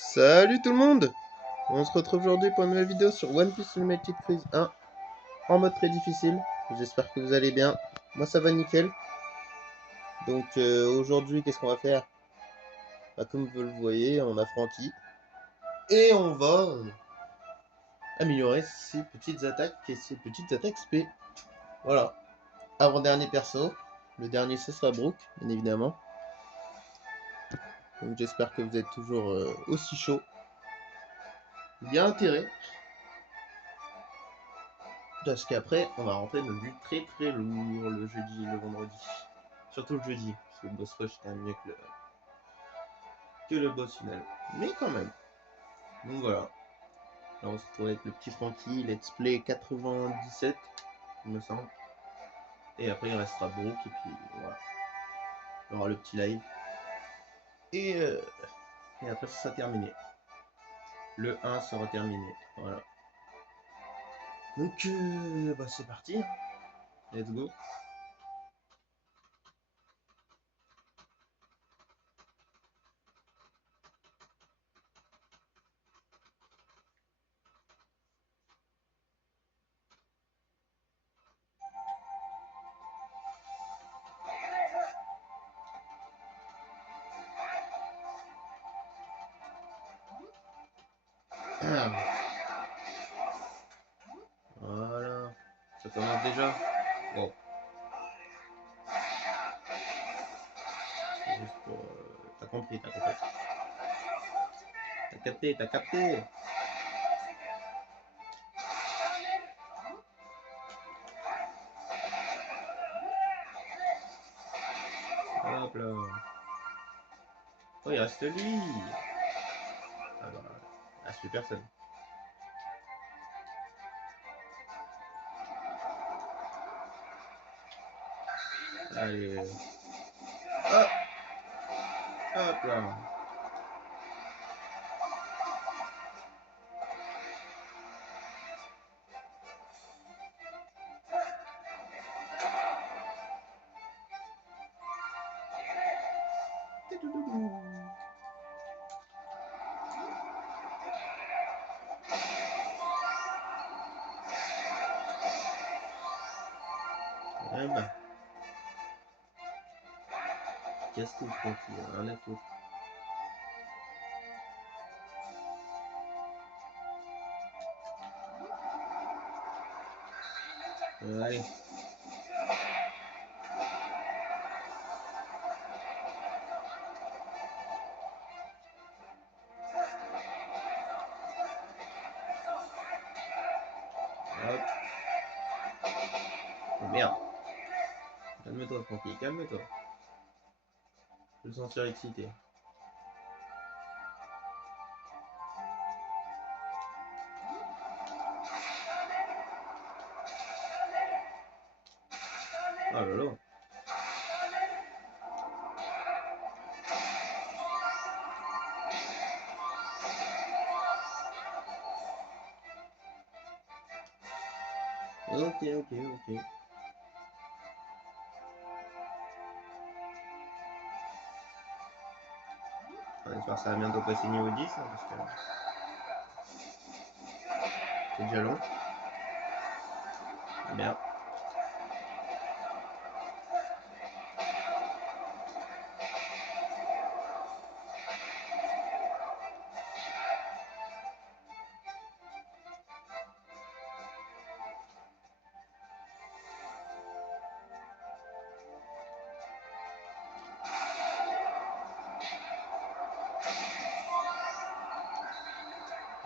Salut tout le monde! On se retrouve aujourd'hui pour une nouvelle vidéo sur One Piece Unlimited Freeze 1 en mode très difficile. J'espère que vous allez bien. Moi ça va nickel. Donc aujourd'hui qu'est-ce qu'on va faire? Comme vous le voyez, on a Franky. Et on va améliorer ses petites attaques et ses petites attaques SP. Voilà. Avant-dernier perso. Le dernier ce sera Brook, bien évidemment. Donc j'espère que vous êtes toujours aussi chaud. Il y a intérêt. Parce qu'après, on va rentrer dans du très très lourd le jeudi et le vendredi. Surtout le jeudi, parce que le boss rush est mieux que le boss final. Mais quand même. Donc voilà. Là on se retrouve avec le petit Franky, let's play 97, il me semble. Et après il restera Brook et puis voilà. Il y aura le petit live. Et après ça sera terminé. Le 1 sera terminé. Voilà. Donc c'est parti. Let's go. Voilà. Ça commence déjà. Bon. Juste pour. T'as compris, t'as compris. T'as capté, t'as capté. Hop là. Oh, il reste lui. Ah bah, il reste plus personne. Allez. Hop. Hop là. Eh bah. Casse tout, tranquille. Rien à foutre. Allez. Hop. Oh merde. Calme-toi, Francky, calme-toi. Je me sens surexcité. Oh là là. Ok, ok, ok. On espère que ça va bientôt passer niveau 10, hein, parce que c'est déjà long. Merde.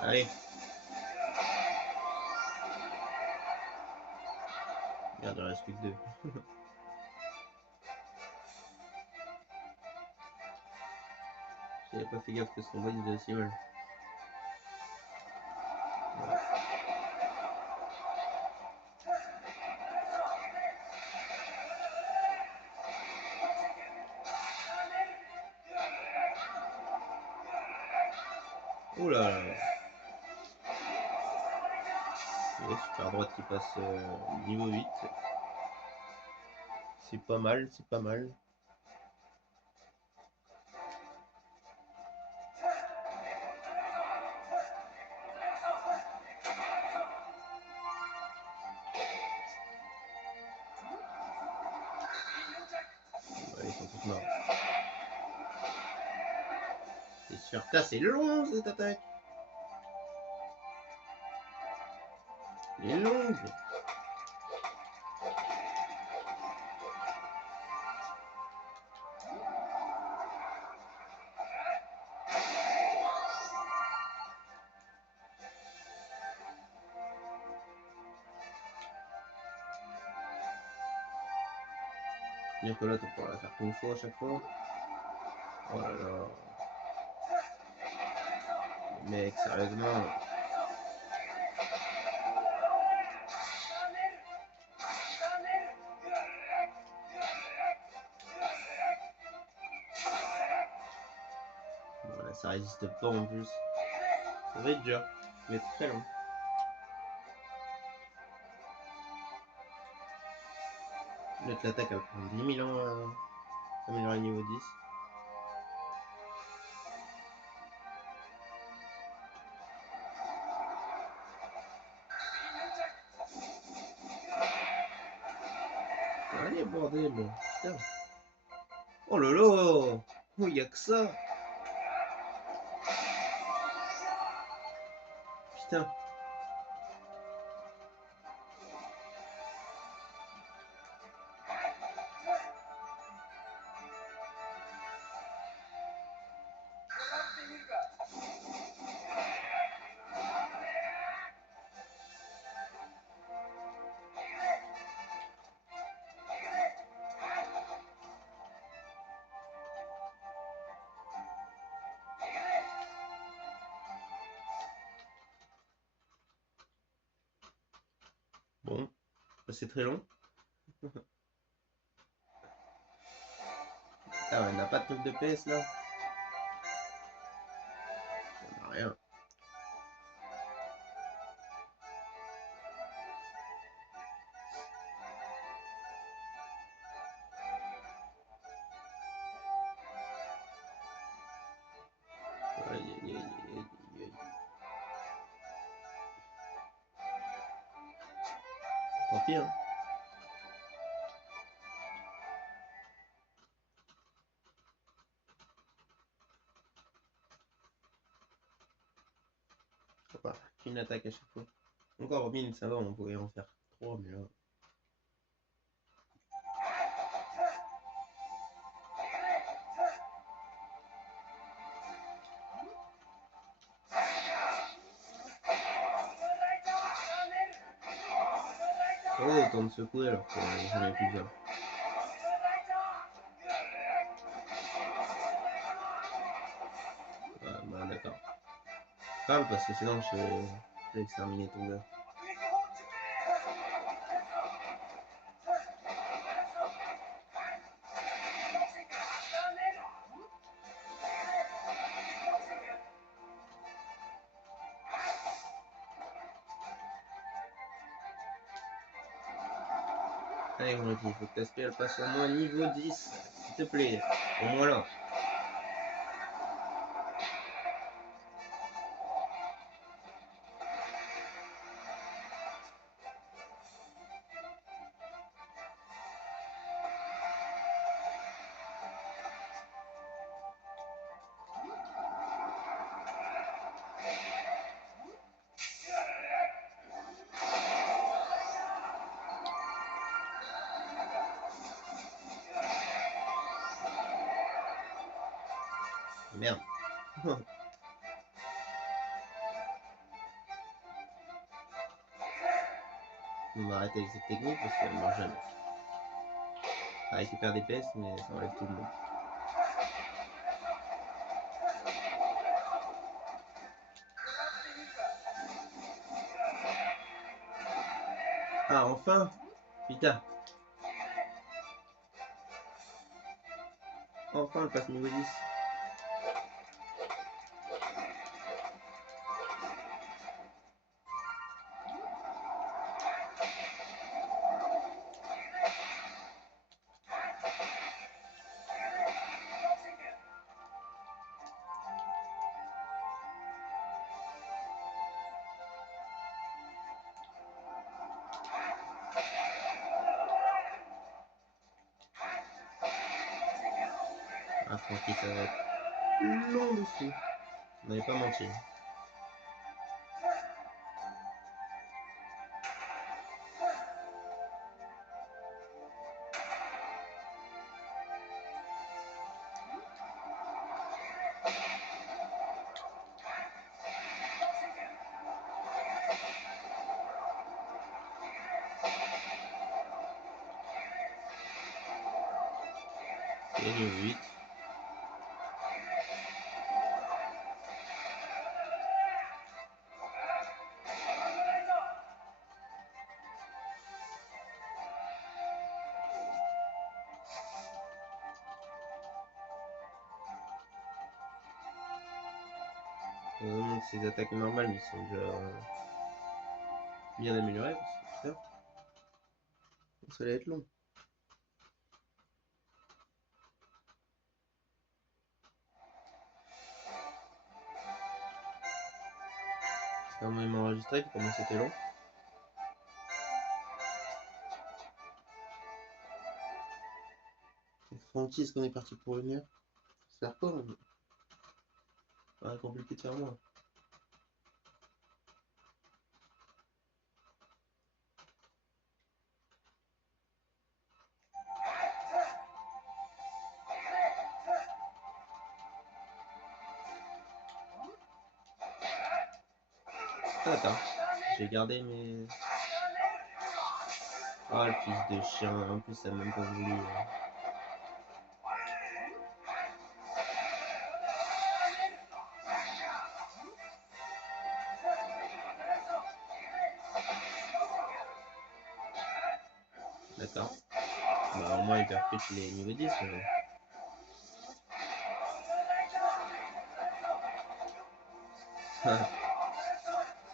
Allez. Merde, il reste plus que deux. J'avais pas fait gaffe que ce combat il était aussi mal. Voilà. Oh là là. Et super droite qui passe niveau 8. C'est pas mal, c'est pas mal. C'est sûr. Putain, c'est long cette attaque. Elle est longue. Nicolas, tu pourras la faire qu'une fois à chaque fois. Oh là là. Mec, sérieusement. Voilà, ça résiste pas en plus. Ça va être dur. Ça va être très long. Peut-être l'attaque elle prend 10 000 ans à s'améliorer niveau 10. Allez, bordel. Putain. Oh là là. Oh, y'a que ça. Putain. Bon. C'est très long. Ah ouais, on n'a pas de truc de PS là. On n'a rien. Aïe, aïe, aïe, aïe, aïe. Tant pis, hein. Enfin, une attaque à chaque fois. Encore Robin, ça va, on pourrait en faire 3, mais là. Oh, autant de secouer alors que j'en ai plusieurs. Bah d'accord. Parle parce que sinon je vais exterminer ton gars. Allez, mon petit, il faut que ta spé elle passe au moins niveau 10, s'il te plaît. Au moins là. Merde. On va arrêter avec cette technique parce qu'elle marche jamais. Ça récupère des PS mais ça enlève tout le monde. Ah enfin. Putain. Enfin elle passe niveau 10. Ah Francky ça va être long dessus. On n'avait pas menti. Et niveau 8. Ces attaques normales, ils sont déjà bien améliorées parce que putain, ça allait être long. C'est quand même enregistré comment c'était long. Francky, est-ce qu'on est parti pour une heure? J'espère pas. Mais... ouais, compliqué de faire moins. Attends, j'ai gardé mes... ah, le fils de chien, en plus ça m'a même pas voulu... D'accord. Bah au moins il percute les niveaux 10.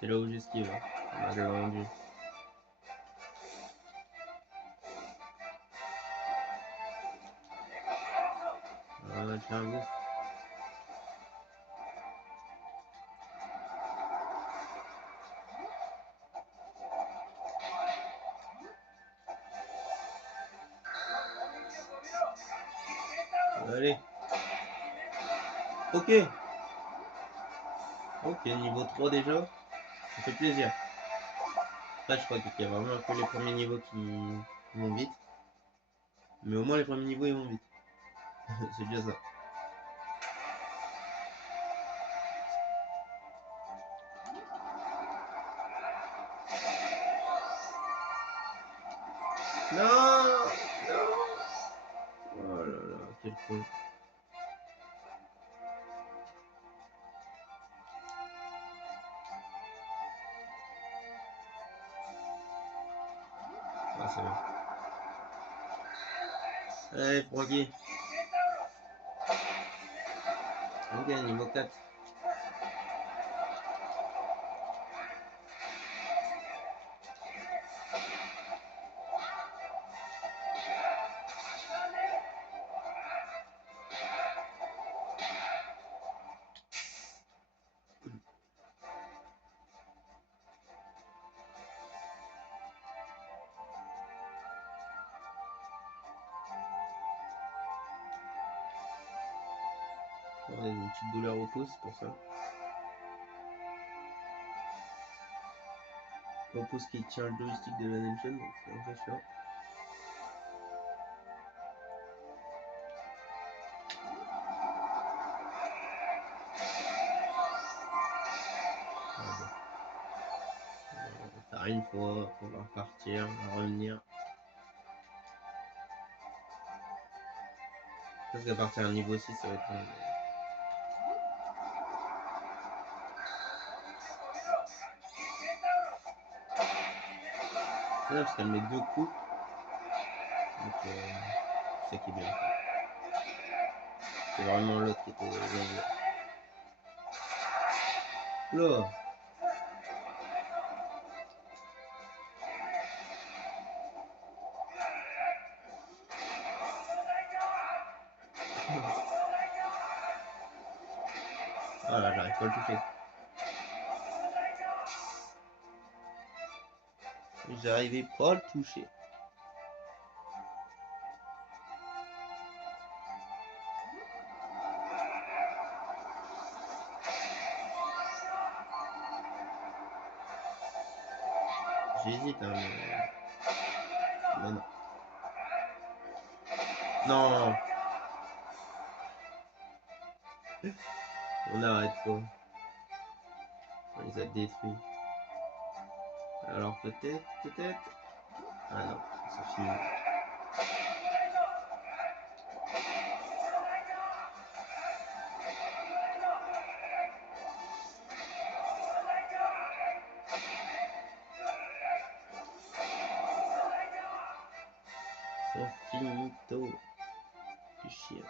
C'est là où j'esquive. On a rendu. Ah, tiens, ouf. Allez. Ok. Ok, niveau 3 déjà. Ça fait plaisir. Après, je crois qu'il y a vraiment que les premiers niveaux qui vont vite. Mais au moins, les premiers niveaux, ils vont vite. C'est déjà ça. Non, non. Oh là là, quel con. Ah, c'est bon. Allez, Francky. Ok, niveau 4. On a une petite douleur au pouce pour ça. Au pouce qui tient le joystick de la Nation, donc c'est un peu chiant. Ah bon. On va faire une fois, on va repartir, on va revenir. Parce qu'à partir d'un niveau 6, ça va être long. C'est là parce qu'elle met 2 coups. Donc c'est ça qui est bien. C'est vraiment l'autre qui était dangereux. Là. Voilà, j'arrive pas à le toucher. J'arrivais pas à le toucher. J'hésite, hein, mais non. Non. On arrête pas. On les a détruits. Alors peut-être. Ah non, c'est fini. C'est finito. Du chien.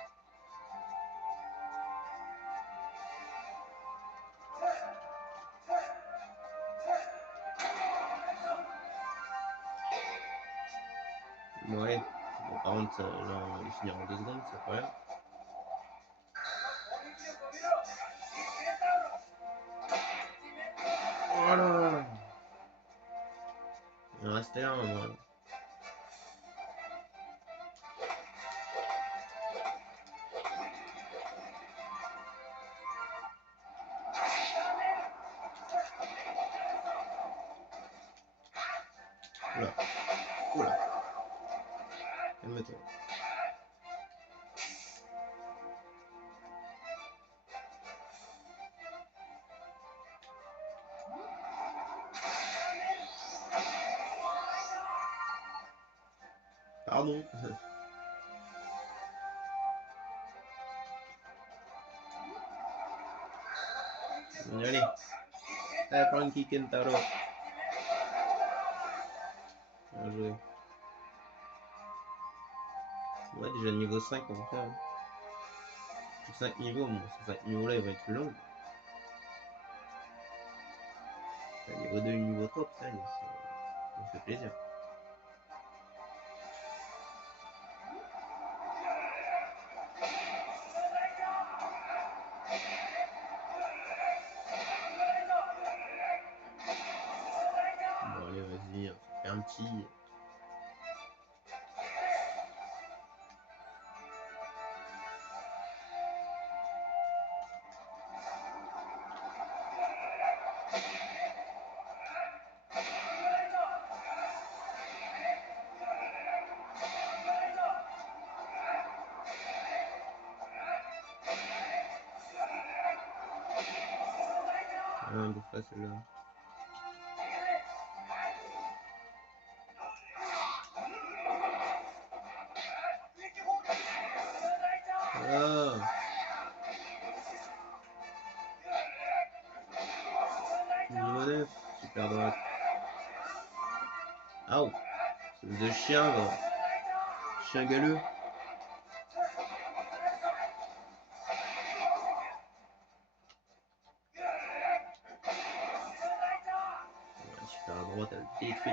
Ouais. Bon, par contre, ça, là, on va les finir en 2 secondes, c'est pas grave. Voilà. Il en restait un, moi. Oula. Oula. Calme-toi. Pardon. Allez. Allez, Frankie Kentaro. Bien joué. Ouais, déjà niveau 5 on va faire. Hein. Plus 5 niveaux, bon, ces 5 niveaux là ils vont être longs. Niveau 2 et niveau 3, putain, ça me fait plaisir. Bon allez, vas-y, on fait un petit. Ah, des fois celle-là. Ah, niveau 9, super droite. Ah, oh, c'est de chien, gros. Chien galeux. Ouais, super droite, elle détruit.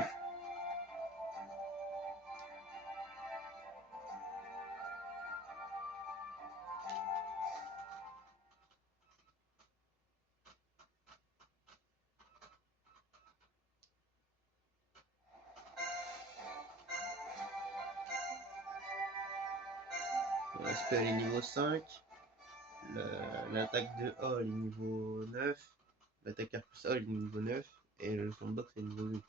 On respect les niveaux 5. L'attaque de Hall est niveau 9. L'attaque R plus Hall est niveau 9. Et le soundbox est niveau 8.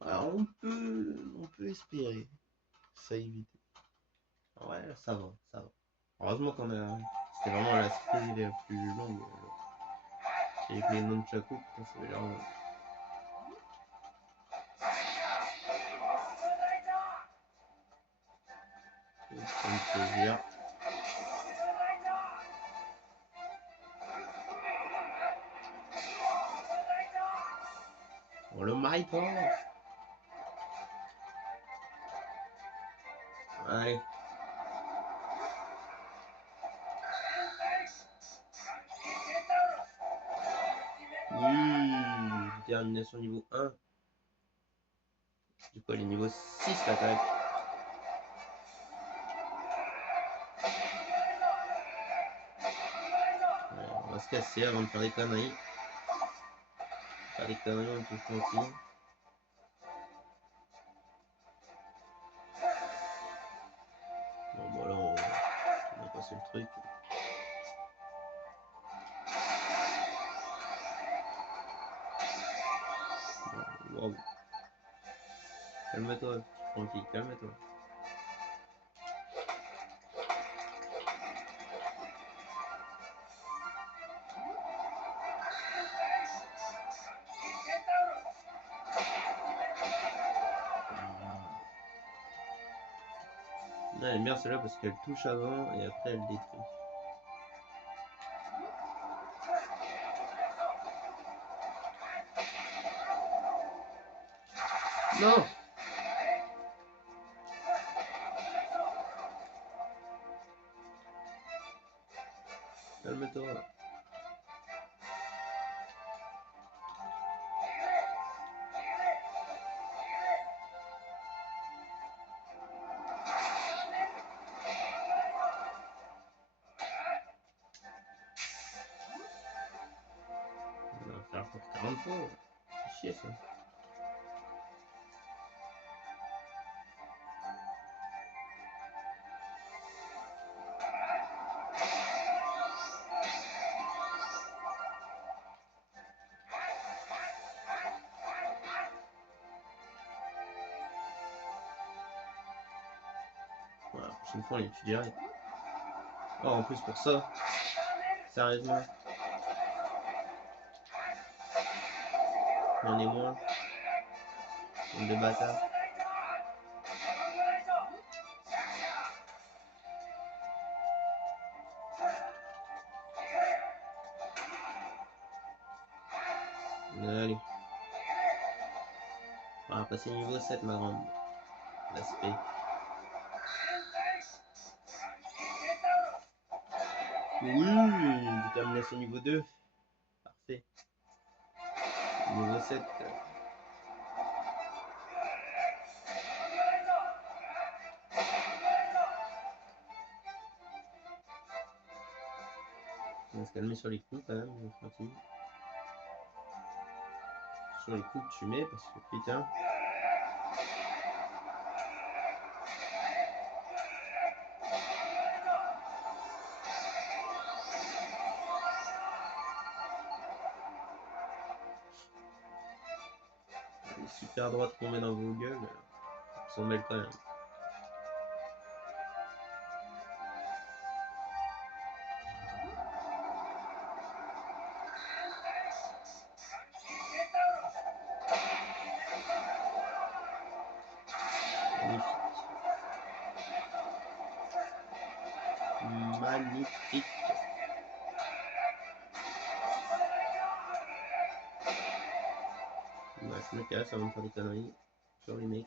Alors on peut espérer. Ça évite. Ouais, ça va, ça va. Heureusement qu'on a. C'était vraiment la série la plus longue. Avec les nunchaku, putain, ça avait l'air long. Ça me fait plaisir. Oh le Maito! Allez. Détermination niveau 1. Du coup, elle est niveau 6 l'attaque. On va se casser avant de faire des conneries. Faire des conneries, on peut tranquille. Bon, bah là, on a passé le truc. Wow. Calme-toi, Francky, calme-toi. Elle aime bien celle-là parce qu'elle touche avant et après elle détruit. Non! Calme-toi. On va faire pour 40 fois. C'est chier ça. Voilà, la prochaine fois on les tue direct. Oh, en plus pour ça. Sérieusement. Il y en est moins. Bande de bâtards. Allez. On va passer niveau 7 ma grande. L'aspect. Oui, détermination niveau 2. Parfait. Niveau 7. On va se calmer sur les coups quand même, tranquille. Sur les coups que tu mets parce que putain. Les super droites qu'on met dans vos gueules, on s'en mêle quand même. Magnifique. Magnifique. Bah, je me casse avant de faire des conneries sur les mecs.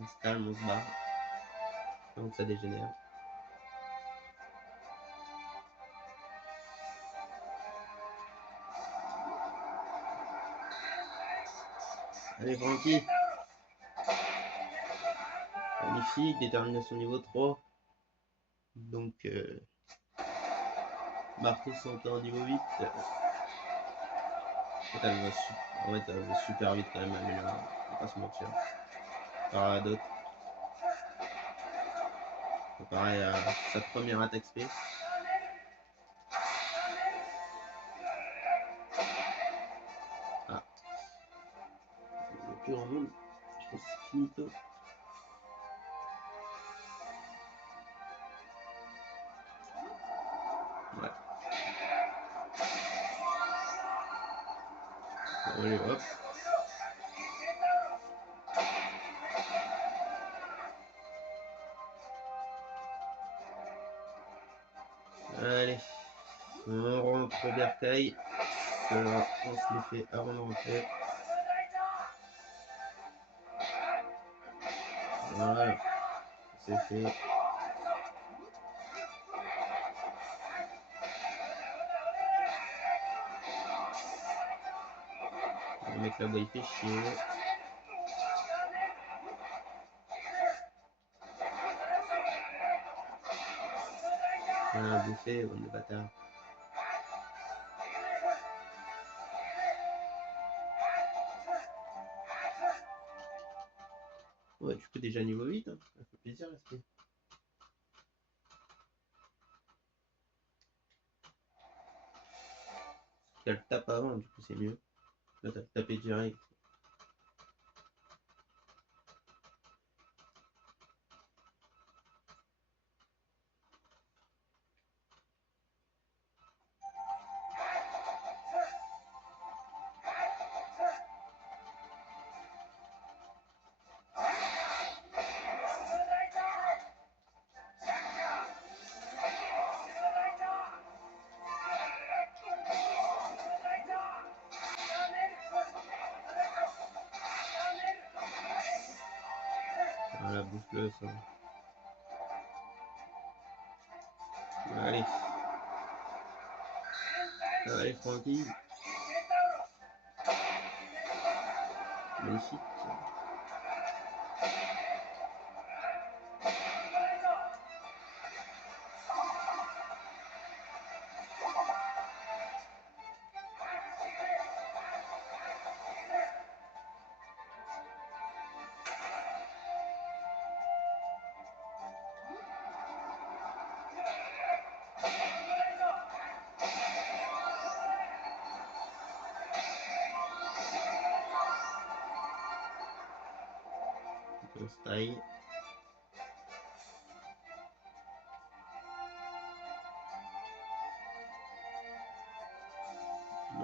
On se calme, on se barre. Donc ça dégénère. Allez Francky. Magnifique, détermination niveau 3. Donc marteau senteur niveau 8. En fait, elle va super vite quand même, Amélia. On va pas se mentir. Par d'autres. Pareil à sa première attaque spé. Ah. Le plus grand monde. Je pense que c'est finito. Ouais. Bon, allez, hop. Allez. On rentre Bercail. Alors, on se les fait avant de rentrer. Voilà. C'est fait. Le mec là-bas il fait chier. Voilà, bouffé, bande de bâtard. Ouais, tu peux déjà niveau 8, hein. Ça fait plaisir, là, t'as le tape avant, du coup c'est mieux. Là t'as le tapé direct. Voilà, bouffe-le ça. Allez. Allez Francky. Magnifique. On se taille.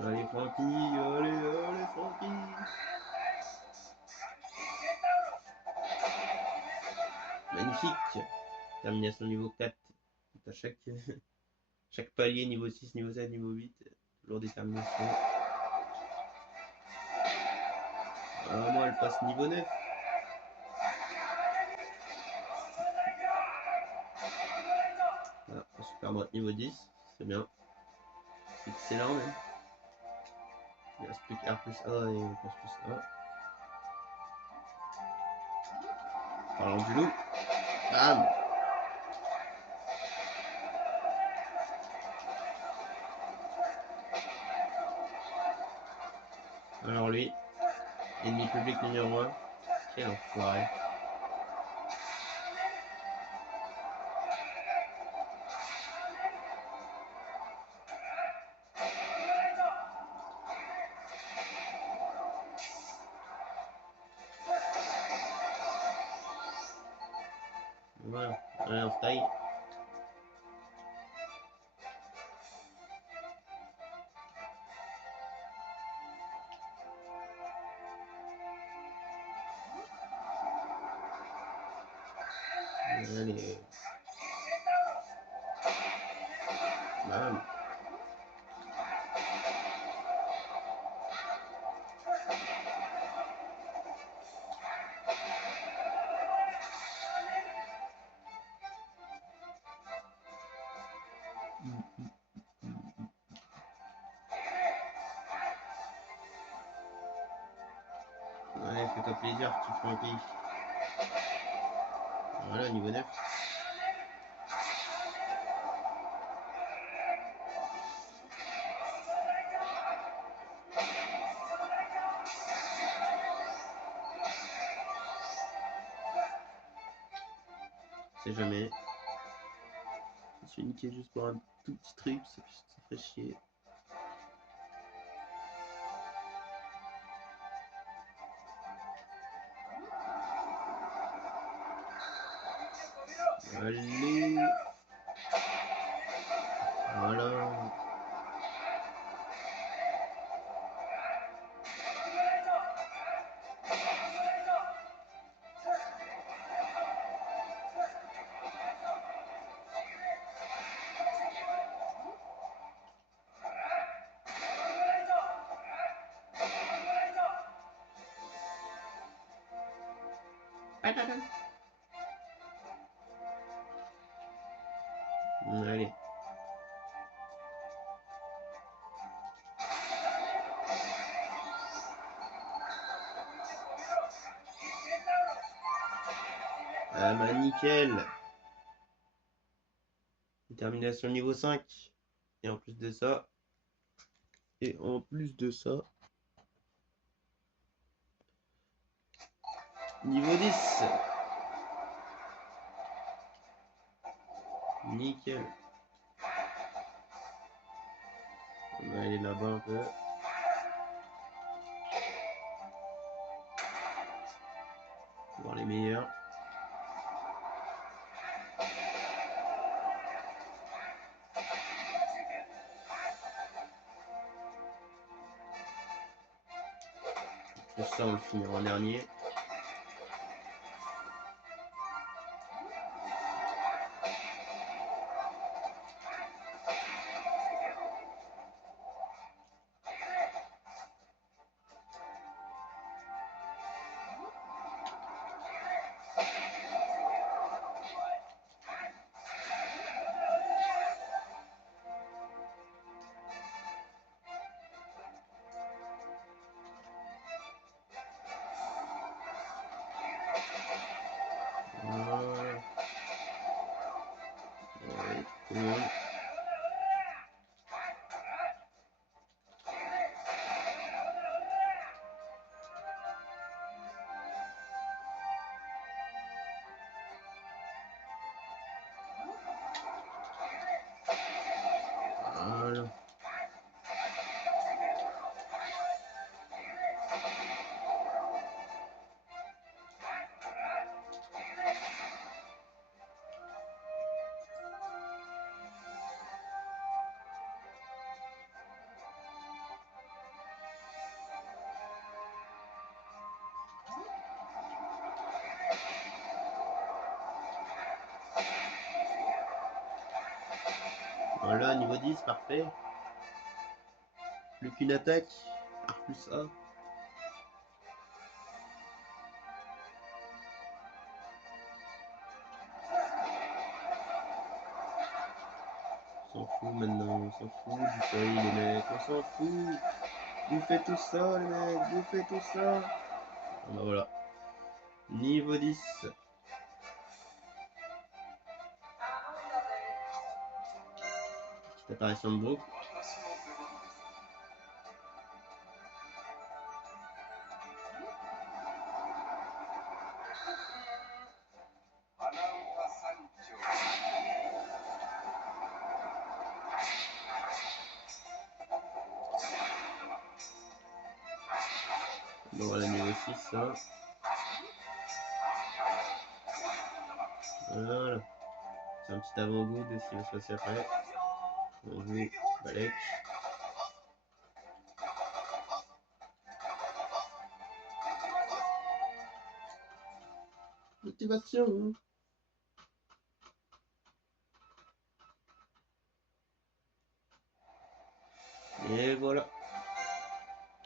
Allez Francky, allez Francky. Magnifique. Termination niveau 4. À chaque palier, niveau 6, niveau 7, niveau 8. Toujours détermination. Moi elle passe niveau 9. Voilà, super droite niveau 10. C'est bien. C'est excellent même. Il reste plus qu'R plus 1 et on pense plus 1. Parlons du loup. Bam. Alors lui, ennemi public numéro 1. Quel enfoiré. Voilà, allez on se taille. Allez. Bam. Ouais, fais-toi plaisir, petit Francky. Voilà, niveau 9. C'est jamais. Je suis niqué juste pour un tout petit truc, ça fait chier. Allez. Voilà. Allez. Ah bah nickel. Détermination niveau 5. Et en plus de ça. Niveau 10. Nickel. On va aller là-bas un peu. Voir les meilleurs. Juste ça, on le finira en dernier. Voilà. Ouais, tout le monde. Voilà. Voilà, niveau 10, parfait. Plus qu'une attaque. R plus A. On s'en fout maintenant, on s'en fout du fail les mecs, on s'en fout. Bouffez tout ça les mecs, bouffez tout ça. Ah bah voilà. Niveau 10. Petite apparition de Brook. Bon voilà, niveau 6 ça. Voilà. C'est un petit avant-goût de ce qui va se passer après. On joue Balek. Motivation. Et voilà.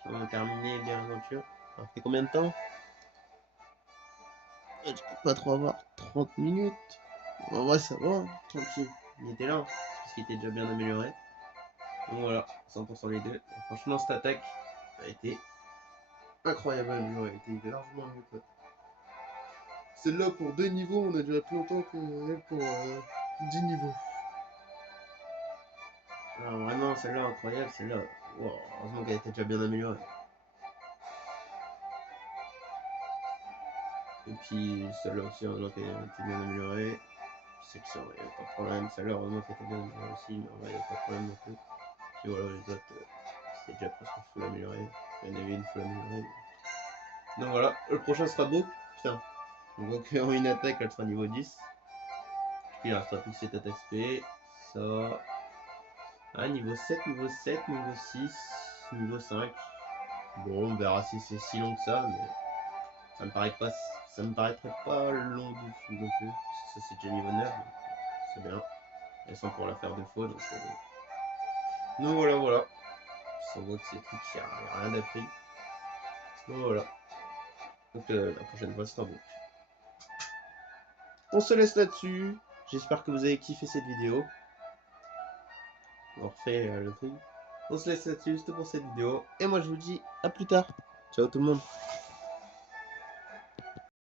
On va terminer bien l'aventure. Ça fait combien de temps? Je peux pas trop avoir 30 minutes. En vrai, ça va, tranquille. Il était là, parce qu'il était déjà bien amélioré. Donc voilà, 100% les deux. Et franchement, cette attaque a été incroyable à jouer, a été largement mieux que celle-là pour 2 niveaux, on a déjà plus longtemps que pour 10 niveaux. Alors vraiment, celle-là incroyable, celle-là, wow, heureusement qu'elle était déjà bien améliorée. Et puis celle-là aussi, heureusement qu'elle était bien améliorée. C'est que ça, il n'y a pas de problème. Celle-là, heureusement qu'elle était bien améliorée aussi, mais en vrai, il n'y a pas de problème non plus. Puis voilà, les autres, c'est déjà presque full amélioré. Il y en avait une full améliorée. Donc voilà, le prochain sera beau. Putain, on voit qu'en une attaque, elle sera niveau 10. Puis il restera plus que cette attaque SP. Ça. Ah, niveau 7, niveau 7, niveau 6, niveau 5. Bon, on verra si c'est si long que ça, mais ça me paraîtrait pas long dessus non plus. Ça, c'est déjà niveau 9, donc c'est bien. Elles sont pour la faire 2 fois, donc c'est bon. Donc voilà, voilà. On voit que ces trucs, il n'y a rien d'appris. Donc voilà. Donc la prochaine fois, c'est un bon. On se laisse là-dessus. J'espère que vous avez kiffé cette vidéo. On refait le truc. On se laisse là-dessus, juste pour cette vidéo. Et moi, je vous dis à plus tard. Ciao tout le monde.